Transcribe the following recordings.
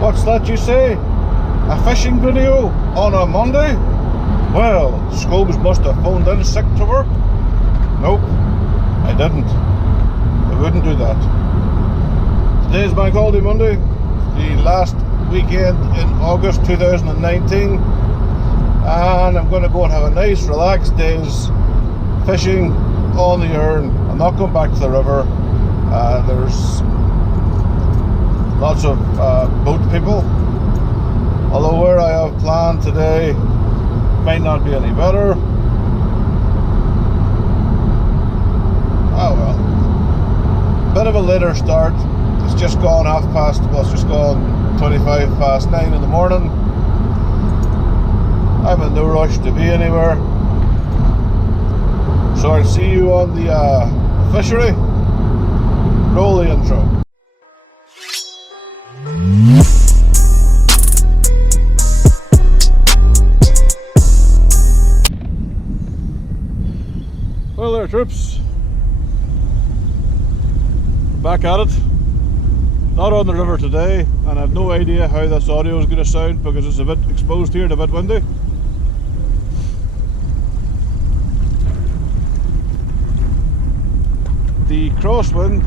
What's that you say? A fishing video on a Monday? Well, Scobes must have phoned in sick to work. Nope, I didn't. I wouldn't do that. Today's Bank Holiday Monday, the last weekend in August 2019, and I'm going to go and have a nice relaxed day's fishing on the Erne. I'm not going back to the river. There's lots of boat people, although where I have planned today might not be any better. Oh well, bit of a later start. It's just gone it's just gone 25 past 9 in the morning. I'm in no rush to be anywhere, so I'll see you on the fishery. Roll the intro. Well there, troops. Back at it. Not on the river today, and I have no idea how this audio is going to sound because it's a bit exposed here and a bit windy. The crosswind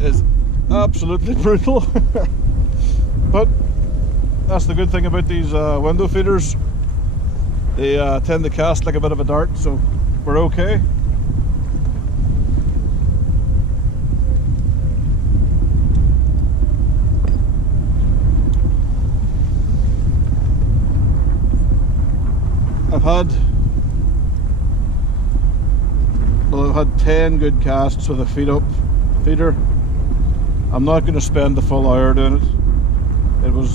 is absolutely brutal, but that's the good thing about these window feeders. They tend to cast like a bit of a dart, so we're okay. I've had 10 good casts with a feeder. I'm not going to spend the full hour doing it. It was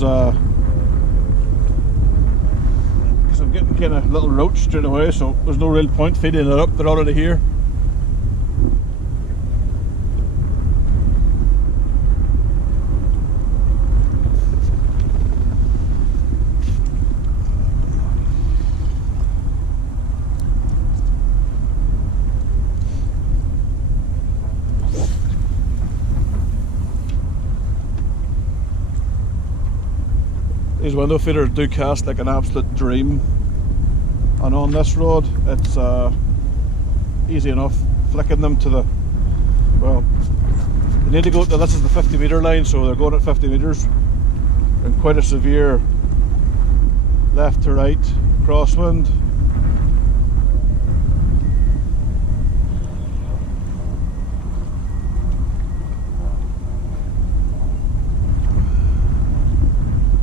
because I'm getting kind of a little roach straight away, so there's no real point feeding it up. They're already here. These window feeders do cast like an absolute dream, and on this road it's easy enough flicking them to the, well, they need to go to, this is the 50 metre line, so they're going at 50 metres and quite a severe left to right crosswind.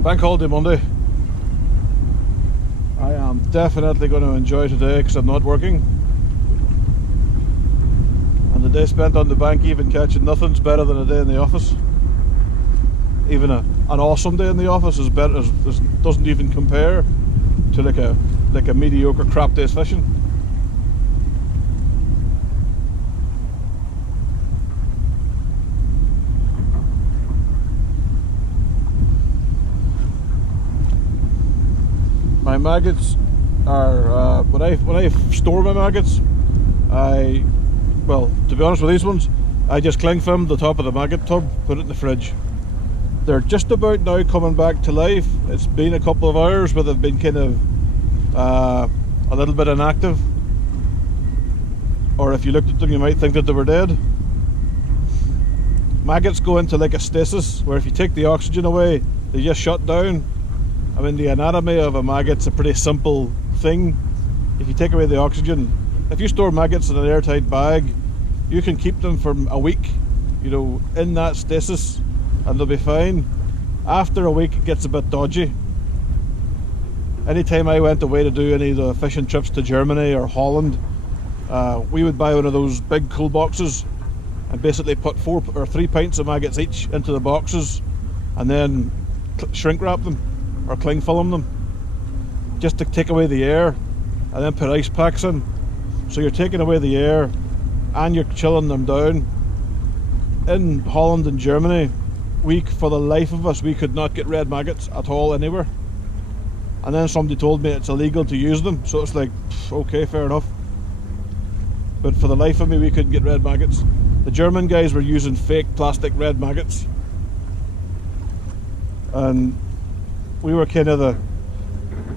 Bank Holiday Monday. I am definitely going to enjoy today because I'm not working, and the day spent on the bank even catching nothing's better than a day in the office. Even an awesome day in the office is better, doesn't even compare to like a mediocre crap day's fishing. My maggots are, when I store my maggots, well, to be honest with these ones, I just cling film the top of the maggot tub, put it in the fridge. They're just about now coming back to life. It's been a couple of hours where they've been kind of a little bit inactive, or if you looked at them you might think that they were dead. Maggots go into like a stasis, where if you take the oxygen away, they just shut down. I mean, the anatomy of a maggot's a pretty simple thing. If you take away the oxygen, if you store maggots in an airtight bag, you can keep them for a week, you know, in that stasis, and they'll be fine. After a week it gets a bit dodgy. Anytime I went away to do any of the fishing trips to Germany or Holland, we would buy one of those big cool boxes and basically put 4 or 3 pints of maggots each into the boxes, and then shrink wrap them or cling film them just to take away the air, and then put ice packs in. So you're taking away the air and you're chilling them down. In Holland and Germany, for the life of us, we could not get red maggots at all anywhere. And then somebody told me it's illegal to use them, so it's like, okay, fair enough. But for the life of me, we couldn't get red maggots. The German guys were using fake plastic red maggots. and we were kind of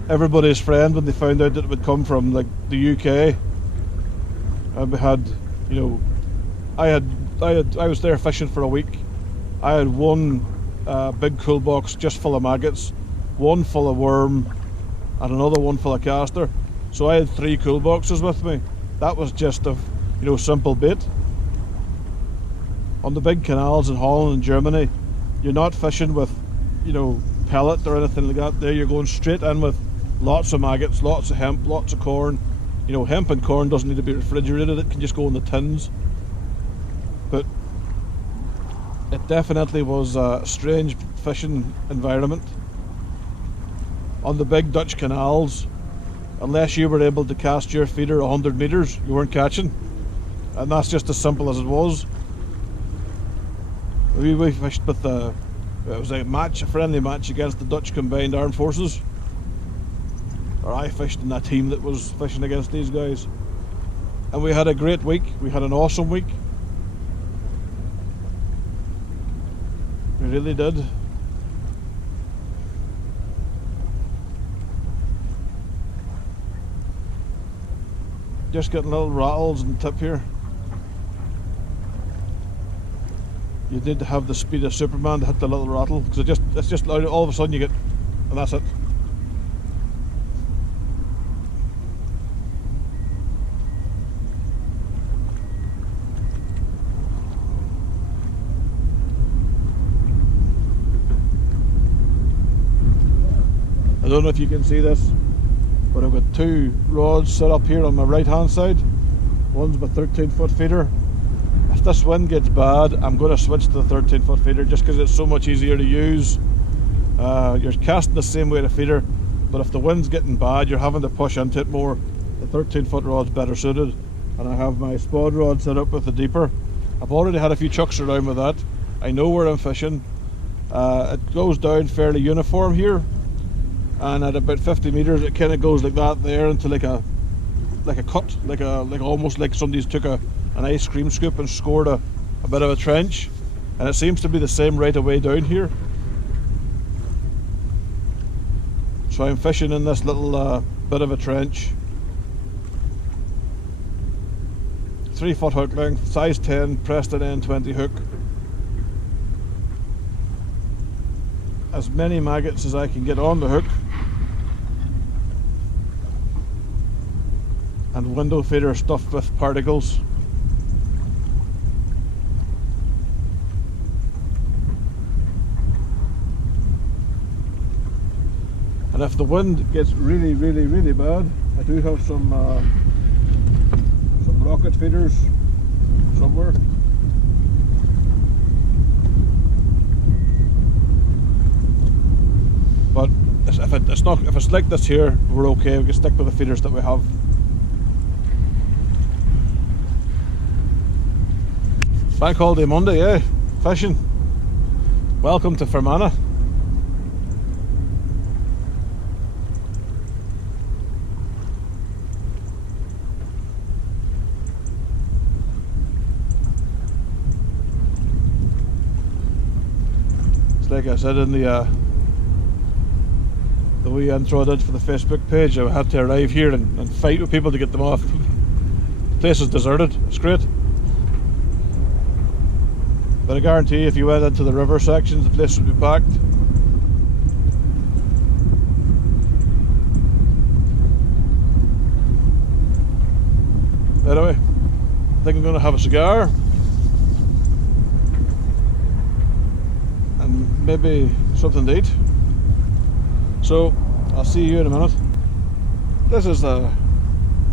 everybody's friend when they found out that it would come from like the UK. And we had, you know, I was there fishing for a week. I had one big cool box just full of maggots, one full of worm, and another one full of caster. So I had 3 cool boxes with me. That was just of, you know, simple bait. On the big canals in Holland and Germany, you're not fishing with, you know, pellet or anything like that. There you're going straight in with lots of maggots, lots of hemp, lots of corn. You know, hemp and corn doesn't need to be refrigerated, it can just go in the tins. But it definitely was a strange fishing environment. On the big Dutch canals, unless you were able to cast your feeder 100 metres, you weren't catching. And that's just as simple as it was. We fished with it was a friendly match against the Dutch Combined Armed Forces. Or I fished in a team that was fishing against these guys. And we had a great week, we had an awesome week. We really did. Just getting little rattles and tip here. You need to have the speed of Superman to hit the little rattle, because it's just all of a sudden you get, and that's it. I don't know if you can see this, but I've got 2 rods set up here on my right hand side. One's my 13-foot feeder. If this wind gets bad, I'm going to switch to the 13-foot feeder just because it's so much easier to use. You're casting the same weight of feeder, but if the wind's getting bad, you're having to push into it more. The 13-foot rod's better suited, and I have my spod rod set up with the deeper. I've already had a few chucks around with that. I know where I'm fishing. It goes down fairly uniform here, and at about 50 metres it kind of goes like that there into like a cut, like almost like somebody's took an ice cream scoop and scored a bit of a trench, and it seems to be the same right away down here. So I'm fishing in this little bit of a trench. 3-foot hook length, size 10 Preston N-20 hook. As many maggots as I can get on the hook, and window feeder stuffed with particles. And if the wind gets really bad, I do have some rocket feeders somewhere. But if it's like this here, we're okay. We can stick with the feeders that we have. Bank holiday Monday, eh? Fishing. Welcome to Fermanagh. It's like I said in the wee intro I did for the Facebook page, I had to arrive here and fight with people to get them off. The place is deserted. It's great. But I guarantee if you went into the river sections, the place would be packed. Anyway, I think I'm going to have a cigar and maybe something to eat. So I'll see you in a minute. This is a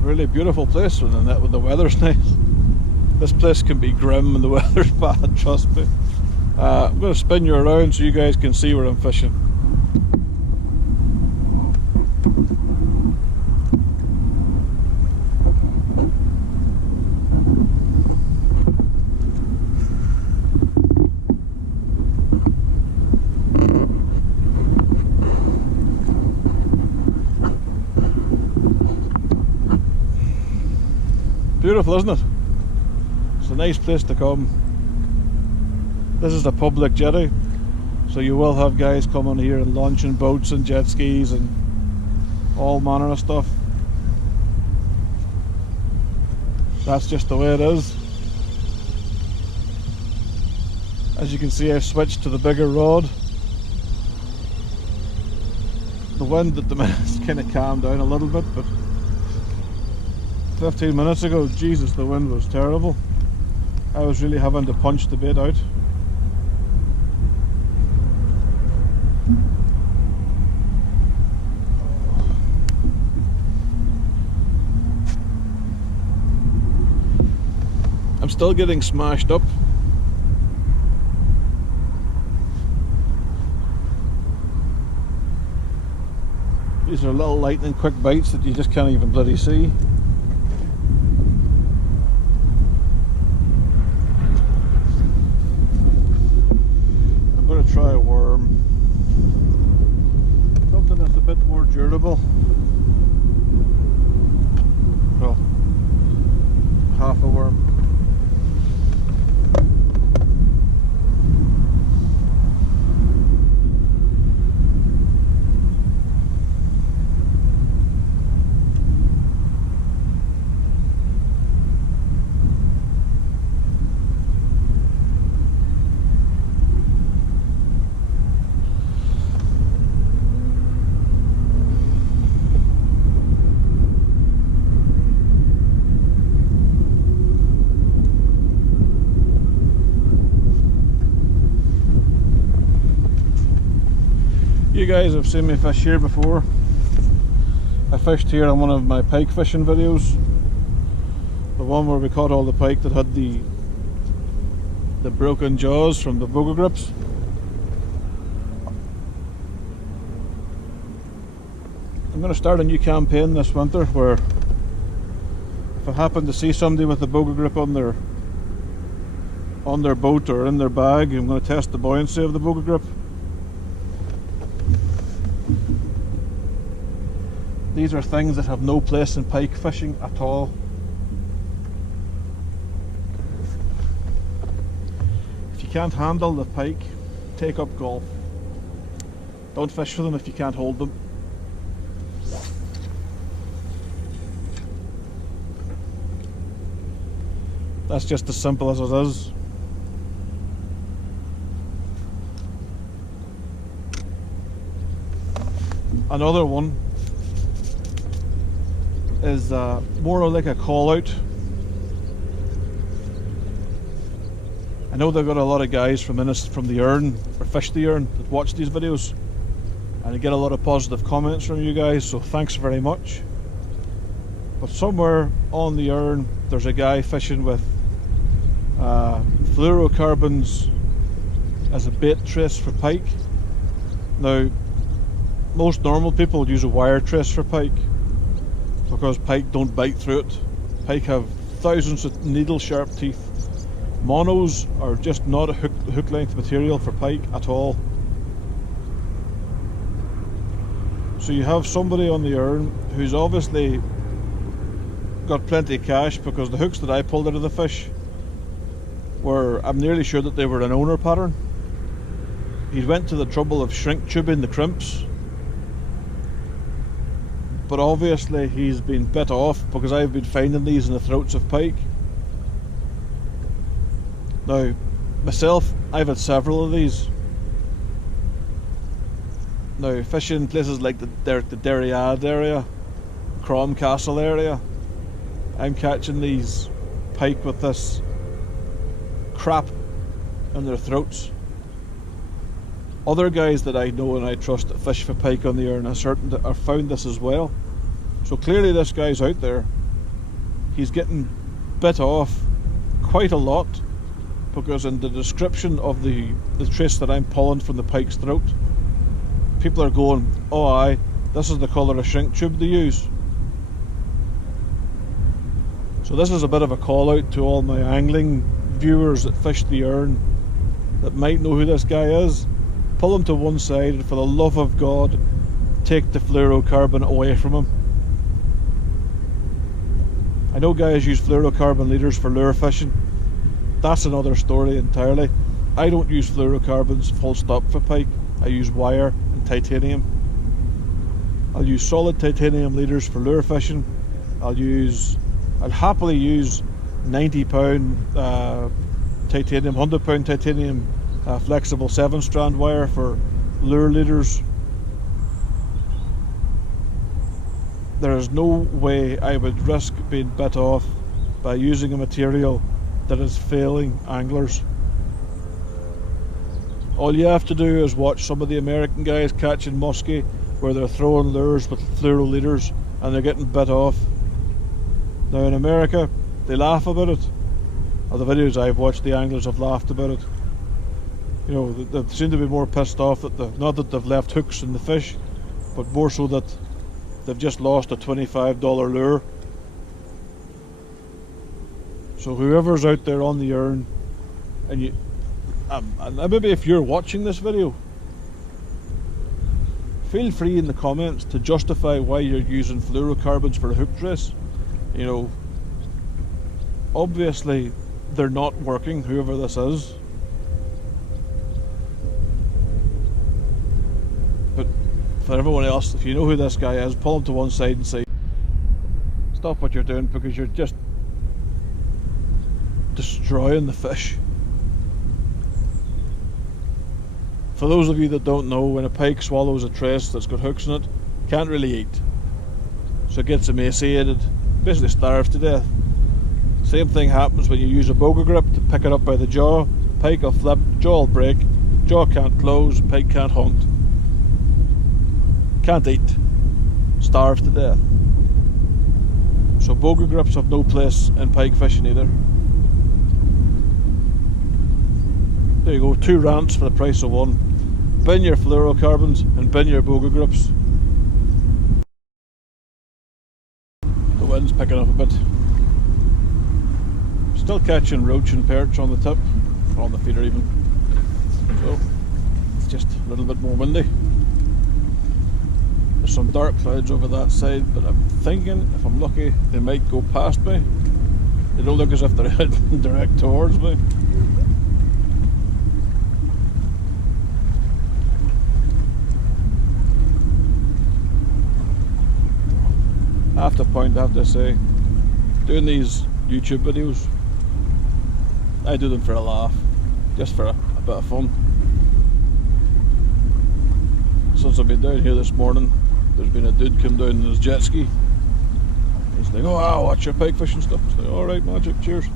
really beautiful place when the weather's nice. This place can be grim and the weather's bad, trust me. I'm going to spin you around so you guys can see where I'm fishing. Beautiful, isn't it? It's a nice place to come. This is the public jetty. So you will have guys coming here and launching boats and jet skis and all manner of stuff. That's just the way it is. As you can see, I've switched to the bigger rod. The wind at the minute has kind of calmed down a little bit, but 15 minutes ago, Jesus, the wind was terrible. I was really having to punch the bait out. I'm still getting smashed up. These are little lightning quick bites that you just can't even bloody see. I'm going to try a worm. Something that's a bit more durable. Well, half a worm. You guys have seen me fish here before. I fished here on one of my pike fishing videos. The one where we caught all the pike that had the broken jaws from the boga grips. I'm going to start a new campaign this winter where if I happen to see somebody with a boga grip on their boat or in their bag, I'm going to test the buoyancy of the boga grip. These are things that have no place in pike fishing at all. If you can't handle the pike, take up golf. Don't fish for them if you can't hold them. That's just as simple as it is. Another one is more like a call out. I know they've got a lot of guys from the Erne, or fish the Erne, that watch these videos, and I get a lot of positive comments from you guys, so thanks very much. But somewhere on the Erne there's a guy fishing with fluorocarbons as a bait trace for pike. Now, most normal people would use a wire trace for pike, because pike don't bite through it. Pike have thousands of needle sharp teeth. Monos are just not a hook length material for pike at all. So you have somebody on the Erne who's obviously got plenty of cash, because the hooks that I pulled out of the fish were, I'm nearly sure that they were an owner pattern. He went to the trouble of shrink tubing the crimps, but obviously he's been bit off, because I've been finding these in the throats of pike. Now, myself, I've had several of these. Now, fishing places like the Derryad area, Crumb Castle area, I'm catching these pike with this crap in their throats. Other guys that I know and I trust that fish for pike on the Erne are certain that have found this as well. So clearly this guy's out there. He's getting bit off quite a lot, because in the description of the trace that I'm pulling from the pike's throat, people are going, oh aye, this is the colour of shrink tube they use. So this is a bit of a call out to all my angling viewers that fish the Erne that might know who this guy is. Pull him to one side and for the love of God, take the fluorocarbon away from him. I know guys use fluorocarbon leaders for lure fishing. That's another story entirely. I don't use fluorocarbons full stop for pike. I use wire and titanium. I'll use solid titanium leaders for lure fishing. I'll happily use 90-pound titanium, 100-pound titanium flexible 7-strand wire for lure leaders. There is no way I would risk being bit off by using a material that is failing anglers. All you have to do is watch some of the American guys catching muskie where they're throwing lures with fluoro leaders and they're getting bit off. Now in America, they laugh about it. All the videos I've watched, the anglers have laughed about it. You know, they seem to be more pissed off that not that they've left hooks in the fish, but more so that they've just lost a $25 lure. So whoever's out there on the Erne, and maybe if you're watching this video, feel free in the comments to justify why you're using fluorocarbons for a hook dress. You know, obviously they're not working, whoever this is. But for everyone else, if you know who this guy is, pull him to one side and say, stop what you're doing, because you're just destroying the fish. For those of you that don't know, when a pike swallows a trace that's got hooks in it, can't really eat. So it gets emaciated, basically starves to death. Same thing happens when you use a boga grip to pick it up by the jaw. Pike will flip, jaw will break, jaw can't close, pike can't hunt. Can't eat, starves to death. So boga grips have no place in pike fishing either. There you go, 2 rants for the price of 1. Bin your fluorocarbons and bin your boga grips. The wind's picking up a bit. Still catching roach and perch on the tip, or on the feeder even. So it's just a little bit more windy. There's some dark clouds over that side, but I'm thinking if I'm lucky they might go past me. They don't look as if they're heading direct towards me. I have to say, doing these YouTube videos, I do them for a laugh, just for a bit of fun. Since I've been down here this morning, there's been a dude come down in his jet ski. He's like, oh, I'll watch your pike fishing stuff. I was like, alright, magic, cheers.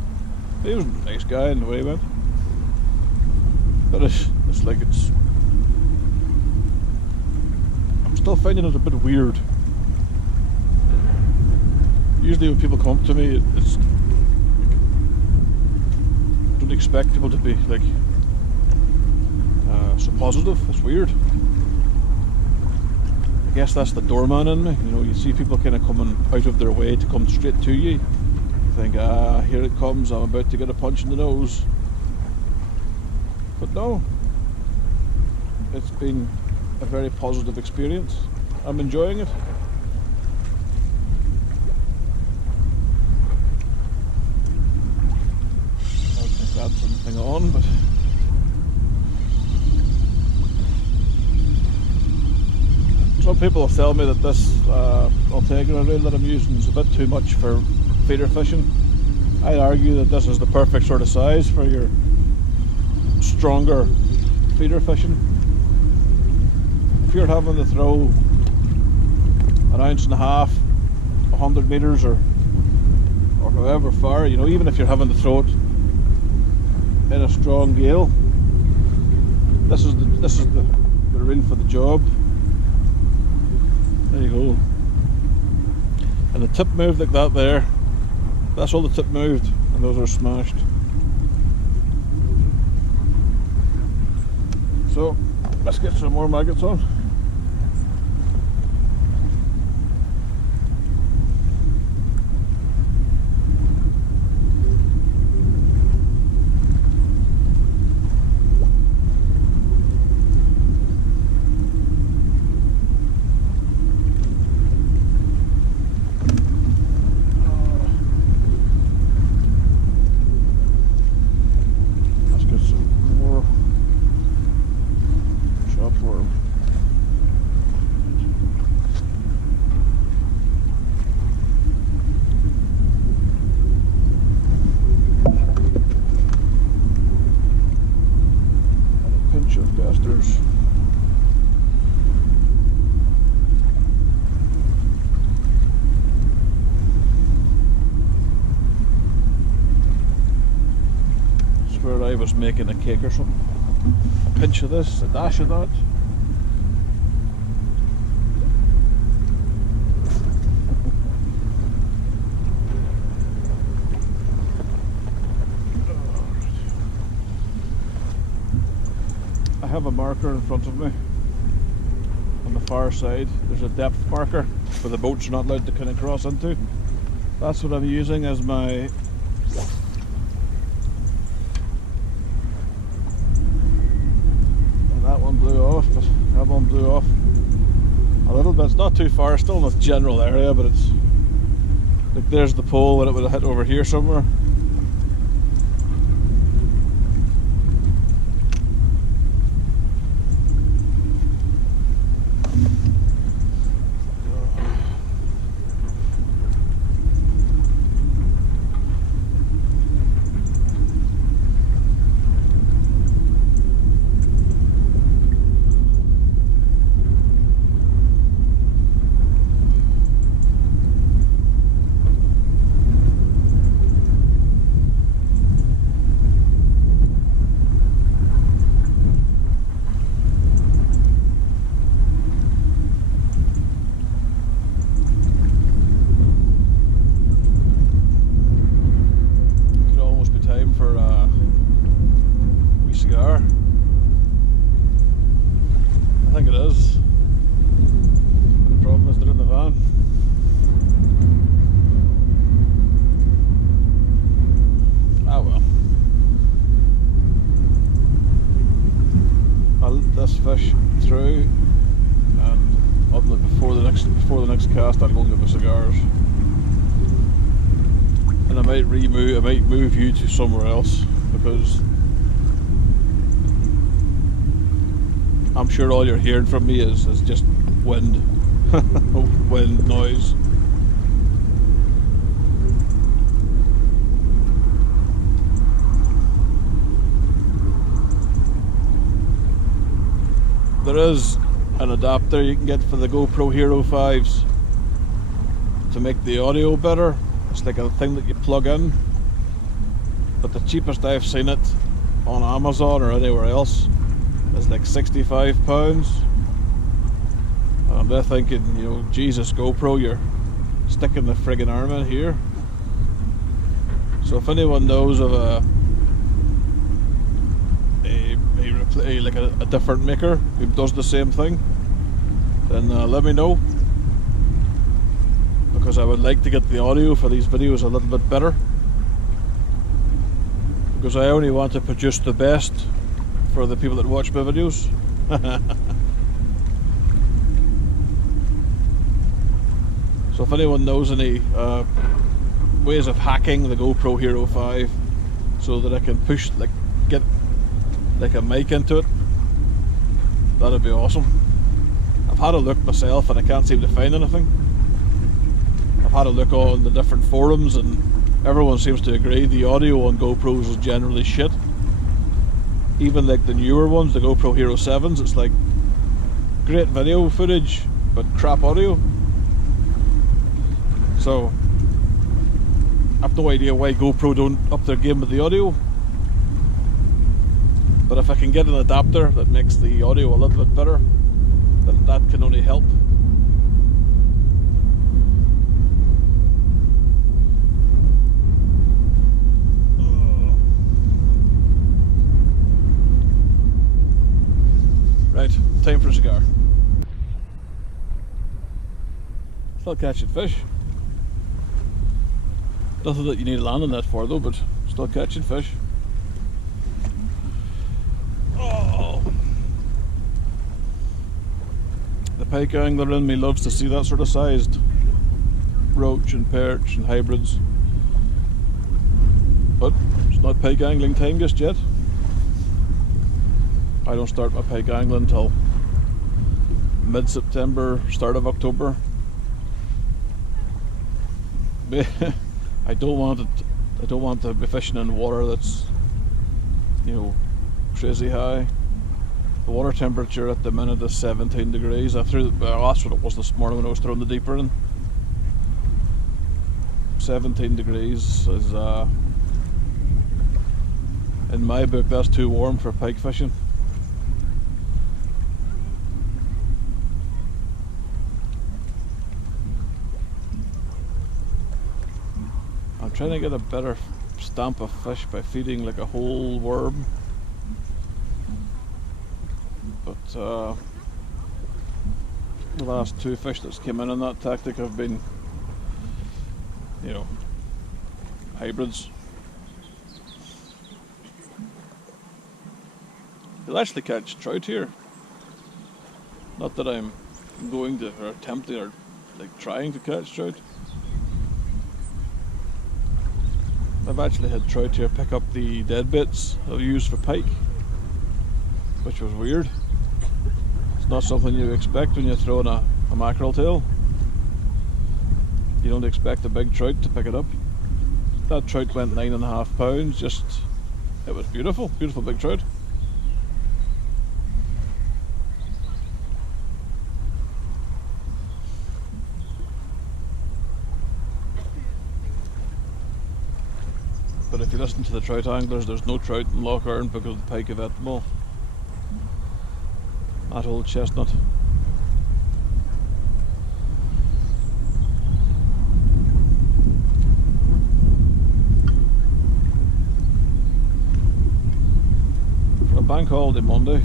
He was a nice guy in the way he went. But it's like I'm still finding it a bit weird. Usually when people come up to me, I don't expect people to be like so positive. It's weird. I guess that's the doorman in me. You know, you see people kind of coming out of their way to come straight to you. You think, here it comes, I'm about to get a punch in the nose. But no, it's been a very positive experience. I'm enjoying it. Something on, but some people have told me that this Ultegra reel that I'm using is a bit too much for feeder fishing. I'd argue that this is the perfect sort of size for your stronger feeder fishing. If you're having to throw an ounce and a half, 100 meters or however far, you know, even if you're having to throw it in a strong gale, this is the reel for the job. There you go. And the tip moved like that there. That's all the tip moved, and those are smashed. So let's get some more maggots on. Let's get some more was making a cake or something. A pinch of this, a dash of that. I have a marker in front of me. On the far side, there's a depth marker where the boats are not allowed to kind of cross into. That's what I'm using as my... And that one blew off, but that one blew off a little bit. It's not too far, still in this general area, but it's like there's the pole and it would have hit over here somewhere. I think it is. The problem is they're in the van. Ah well. I'll let this fish through, and before the next cast I'll go and get the cigars. And I might move you to somewhere else, because I'm sure all you're hearing from me is just wind. Wind noise. There is an adapter you can get for the GoPro Hero 5s to make the audio better. It's like a thing that you plug in, but the cheapest I've seen it on Amazon or anywhere else is like £65. And they're thinking, you know, Jesus, GoPro, you're sticking the friggin' arm in here. So if anyone knows of a different maker who does the same thing, then let me know, because I would like to get the audio for these videos a little bit better, because I only want to produce the best for the people that watch my videos. So if anyone knows any ways of hacking the GoPro Hero 5 so that I can get like a mic into it, that'd be awesome. I've had a look myself and I can't seem to find anything. I've had a look on the different forums and everyone seems to agree the audio on GoPros is generally shit. Even like the newer ones, the GoPro Hero 7s, it's like great video footage but crap audio. So I've no idea why GoPro don't up their game with the audio. But if I can get an adapter that makes the audio a little bit better, then that can only help. Right, time for a cigar. Still catching fish. Nothing that you need a landing net for though, but still catching fish. Oh. The pike angler in me loves to see that sort of sized roach and perch and hybrids. But it's not pike angling time just yet. I don't start my pike angling until mid-September, start of October. I don't want to be fishing in water that's, you know, crazy high. The water temperature at the minute is 17 degrees. Well, that's what it was this morning when I was throwing the deeper in. 17 degrees is In my book, that's too warm for pike fishing. I'm trying to get a better stamp of fish by feeding like a whole worm, but the last two fish that's came in on that tactic have been, you know, hybrids. You'll actually catch trout here. Not that I'm going to or attempting or like trying to catch trout. I've actually had trout here pick up the dead baits I've used for pike, which was weird. It's not something you expect when you're throwing a mackerel tail. You don't expect a big trout to pick it up. That trout went 9.5 pounds, just, it was beautiful, beautiful big trout. But if you listen to the trout anglers, there's no trout in Lough Erne because the pike have eaten them all. That old chestnut. For a bank holiday Monday,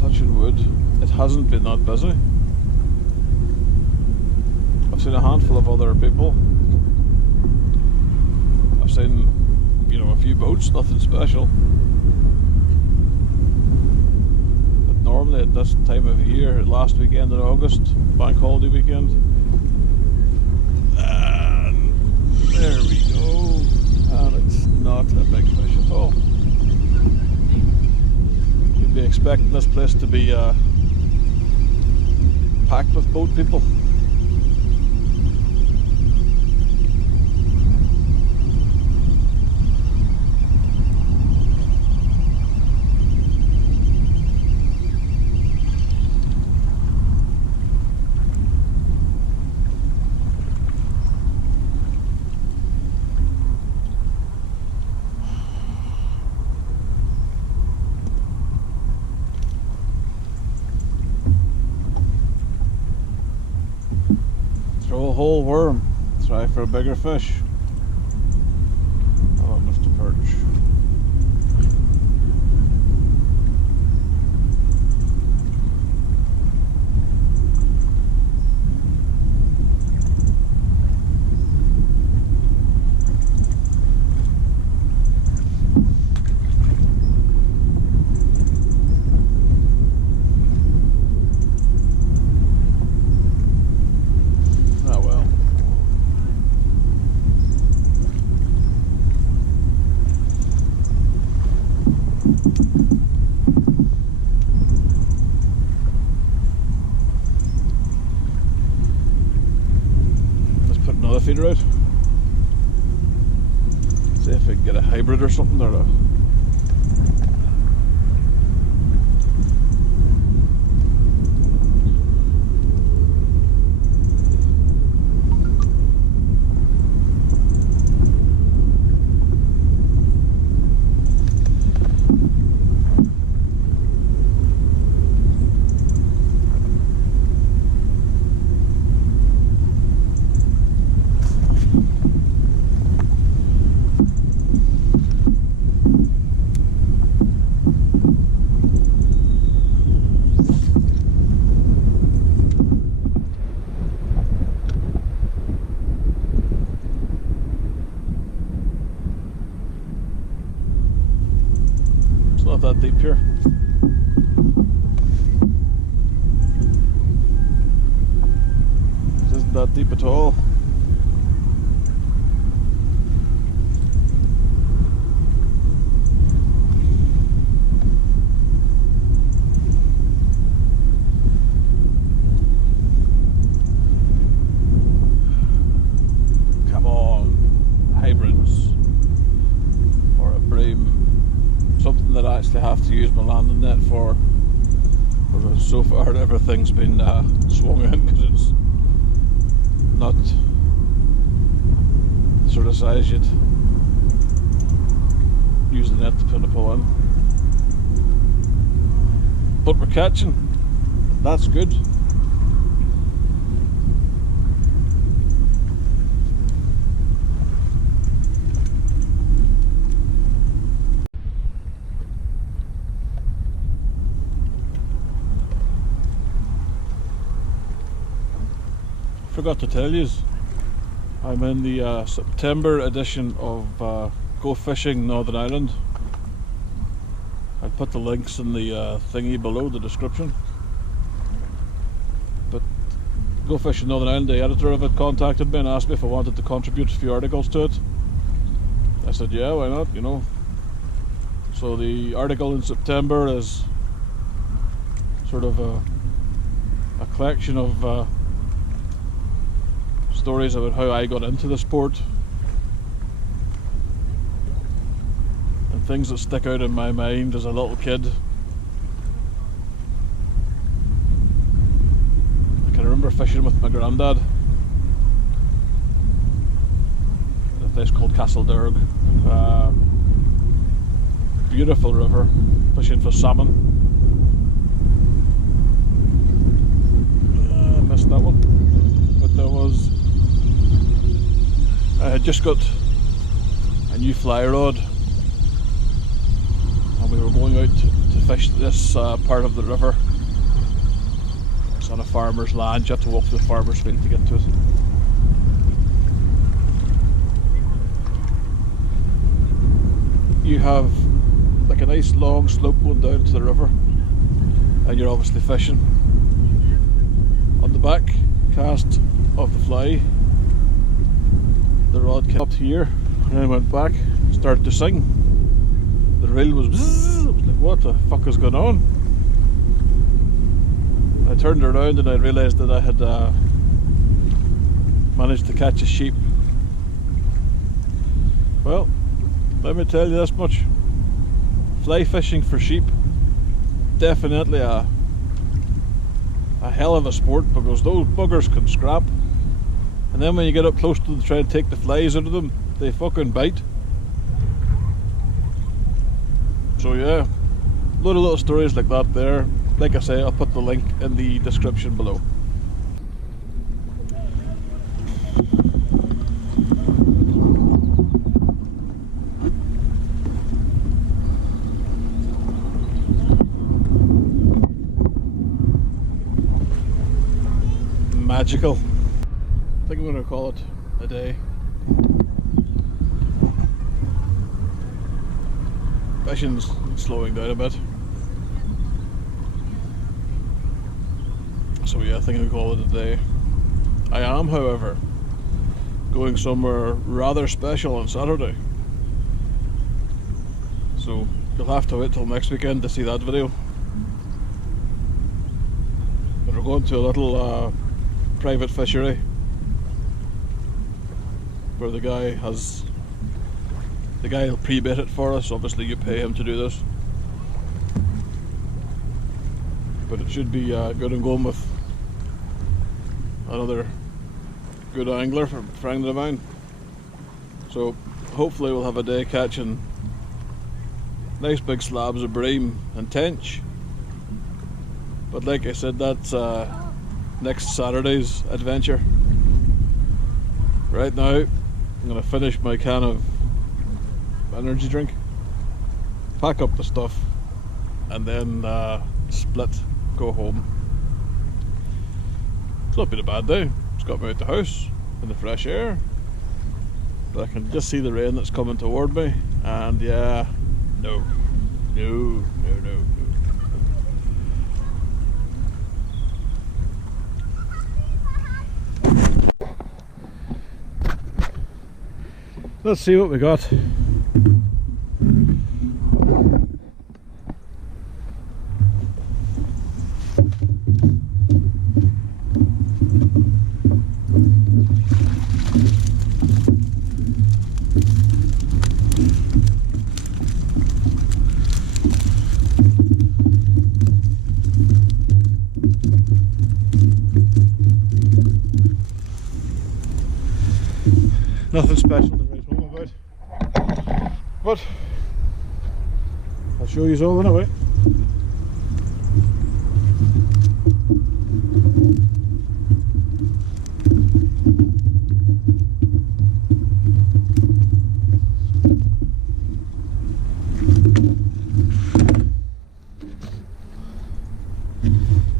touching wood, it hasn't been that busy. I've seen a handful of other people. I've seen, you know, a few boats, nothing special. But normally at this time of year, last weekend in August, bank holiday weekend, and there we go, and it's not a big fish at all. You'd be expecting this place to be packed with boat people. Throw a whole worm, try for a bigger fish. Oh, Mr. Perch. Feeder out. See if I can get a hybrid or something there. Not that deep here. It isn't that deep at all. Come on, hybrids or a bream. Something that I actually have to use my landing net for, because so far everything's been swung in because it's not the sort of size you'd use the net to put a pull in. But we're catching. That's good. Forgot to tell you, I'm in the September edition of Go Fishing Northern Ireland. I'll put the links in the thingy below the description. But Go Fishing Northern Ireland, the editor of it, contacted me and asked me if I wanted to contribute a few articles to it. I said, yeah, why not, you know. So the article in September is sort of a collection of stories about how I got into the sport and things that stick out in my mind as a little kid. I can remember fishing with my granddad at a place called Castledurg. Beautiful river, fishing for salmon. I missed that one, but there was. I had just got a new fly rod and we were going out to fish this part of the river. It's on a farmer's land, you have to walk to the farmer's field to get to it. You have like a nice long slope going down to the river and you're obviously fishing. On the back cast of the fly, the rod came up here and then went back, started to sing. The reel was bzzz. I was like, what the fuck is going on? I turned around and I realised that I had managed to catch a sheep. Well, let me tell you this much. Fly fishing for sheep, definitely a hell of a sport, because those buggers can scrap. And then when you get up close to them to try and take the flies out of them, they fucking bite. So yeah, a lot of little stories like that there. Like I say, I'll put the link in the description below. Magical. I think I'm going to call it a day. Fishing's slowing down a bit. So yeah, I think I'll call it a day. I am, however, going somewhere rather special on Saturday. So you'll have to wait till next weekend to see that video. But we're going to a little private fishery where the guy will pre-bait it for us. Obviously you pay him to do this, but it should be good. I'm going with another good angler, friend of mine, so hopefully we'll have a day catching nice big slabs of bream and tench. But like I said, that's next Saturday's adventure. Right now I'm going to finish my can of energy drink, pack up the stuff, and then split, go home. It's not been a bad day. It's got me out the house in the fresh air, but I can just see the rain that's coming toward me, and yeah, no. Let's see what we got. Nothing special to write home about, but show you all in a way.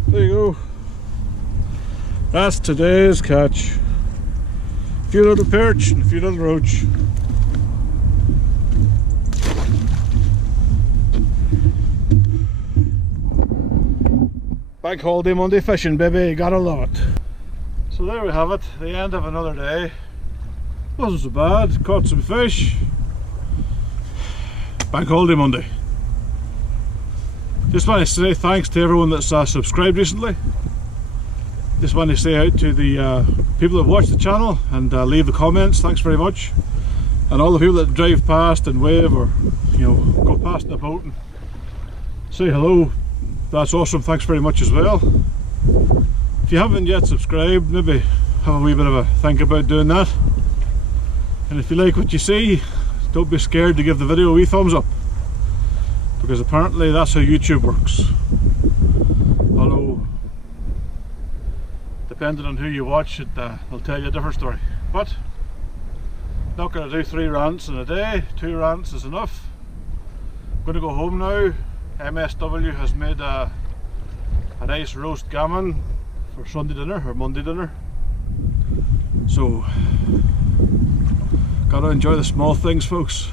There you go. That's today's catch. A few little perch and a few little roach. Bank holiday Monday fishing, baby, gotta love it. So there we have it, the end of another day. Wasn't so bad, caught some fish. Bank holiday Monday. Just want to say thanks to everyone that's subscribed recently. Just want to say out to the people that watch the channel and leave the comments, thanks very much. And all the people that drive past and wave, or you know, go past in the boat and say hello, that's awesome, thanks very much as well. If you haven't yet subscribed, maybe have a wee bit of a think about doing that. And if you like what you see, don't be scared to give the video a wee thumbs up, because apparently that's how YouTube works. Although, depending on who you watch, they'll tell you a different story. But, not going to do 3 rants in a day, 2 rants is enough. I'm going to go home now. MSW has made a nice roast gammon for Sunday dinner, or Monday dinner. So, gotta enjoy the small things, folks.